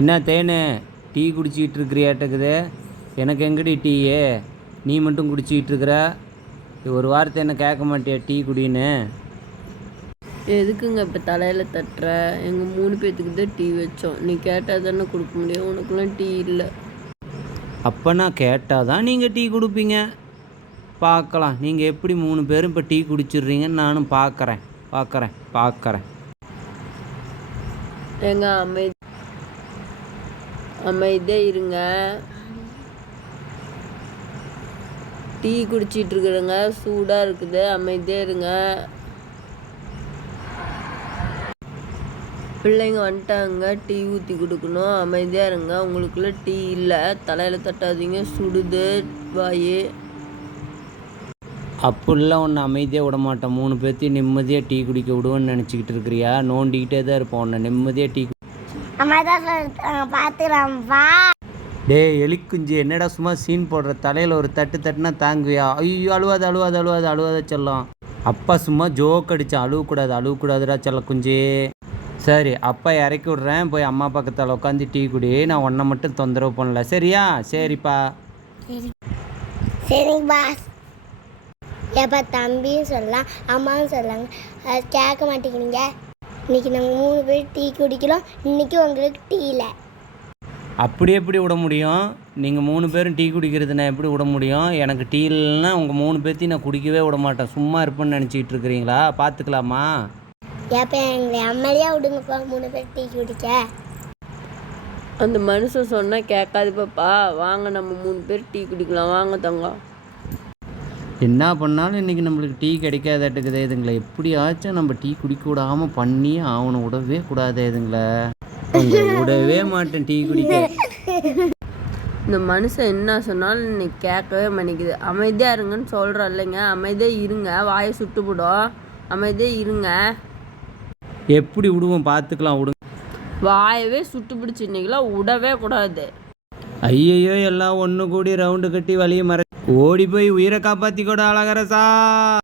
என்ன தேனு டீ குடிச்சிக்கிட்டு இருக்கிறியாட்டக்குது? எனக்கு எங்கடி டீயே? நீ மட்டும் குடிச்சிக்கிட்டு இருக்கிற. ஒரு வாரத்தை என்ன கேட்க மாட்டியா டீ குடின்னு? எதுக்குங்க இப்போ தலையில் தட்டுற? எங்கள் 3 பேர்த்துக்கு தான் டீ வச்சோம். நீ கேட்டால் தானே கொடுக்க முடியும். உனக்குலாம் டீ இல்லை. அப்போ நான் கேட்டால் தான் நீங்கள் டீ கொடுப்பீங்க. பார்க்கலாம் நீங்கள் எப்படி 3 பேரும் இப்போ டீ குடிச்சிடுறீங்கன்னு நானும் பார்க்குறேன். ஏங்க அமைதியாக இருங்க. டீ குடிச்சிட்டு இருக்கிறேங்க, சூடாக இருக்குது. அமைதியாக இருங்க. பிள்ளைங்க வந்துட்டாங்க, டீ ஊற்றி கொடுக்கணும். அமைதியாக இருங்க. உங்களுக்குள்ள டீ இல்லை, தலையில் தட்டாதீங்க, சுடுது வாயே. அப்படிலாம் ஒன்று அமைதியாக விட மாட்டேன். 3 பேர்த்தையும் நிம்மதியாக டீ குடிக்க விடுவேன்னு நினச்சிக்கிட்டு இருக்கிறியா? நோண்டிக்கிட்டே தான் இருப்போம் உன்னை நிம்மதியாக டீ பார்த்துலாம்ப்பா. டே எலிக்குஞ்சு, என்னடா சும்மா சீன் போடுற? தலையில் ஒரு தட்டுனா தாங்குவியா? ஐயோ அழுவாத செல்லம். அப்பா சும்மா ஜோக் அடித்தான். அழுவக்கூடாதுடா செல்ல குஞ்சு. சரி அப்பா இறக்கி விட்றேன், போய் அம்மா பக்கத்தில் உட்காந்து டீ குடி. நான் உன்னை மட்டும் தொந்தரவு பண்ணல, சரியா? சரிப்பா. சரிப்பா. எப்போ தம்பியும் சொல்லலாம் அம்மாவும் சொல்லாங்க, கேட்க மாட்டேங்கிறீங்க. இன்றைக்கி நாங்கள் 3 பேர் டீ குடிக்கிறோம். இன்றைக்கி உங்களுக்கு டீ இல்லை. அப்படி எப்படி விட முடியும்? நீங்கள் 3 பேரும் டீ குடிக்கிறது நான் எப்படி விட முடியும்? எனக்கு டீ இல்லைன்னா உங்கள் 3 பேர்த்தையும் நான் குடிக்கவே விட மாட்டேன். சும்மா இருப்பேன்னு நினச்சிக்கிட்டு இருக்கிறீங்களா? பார்த்துக்கலாமா? ஏப்பா எங்களை அம்மளியாக விடுங்கப்பா, 3 பேர் டீ குடிக்க. அந்த மனுஷன் சொன்னால் கேட்காது பாப்பா. வாங்க நம்ம 3 பேர் டீ குடிக்கலாம். வாங்க தங்கம். என்ன பண்ணாலும் இன்றைக்கி நம்மளுக்கு டீ கிடைக்காதாட்டுக்குதே. இதுங்களை எப்படியாச்சும் நம்ம டீ குடிக்க விடாமல் பண்ணியே ஆகணும். விடவே கூடாது இதுங்களை. விடவே மாட்டேன் டீ குடிக்க. இந்த மனுஷன் என்ன சொன்னாலும் இன்னைக்கு கேட்கவே மாட்டேங்குது. அமைதியாக இருங்கன்னு சொல்கிறோம் இல்லைங்க. அமைதியாக இருங்க, வாயை சுட்டுப்படும். அமைதியாக இருங்க. எப்படி விடுவோம்? பார்த்துக்கலாம் விடுங்க. வாயவே சுட்டு பிடிச்சி இன்னைக்கெல்லாம் விடவே கூடாது. ஐயையோ, எல்லாம் ஒன்று கூடி ரவுண்டு கட்டி வழியை ஓடி போய் உயிரை காப்பாற்றிக்கூட அழகரசா.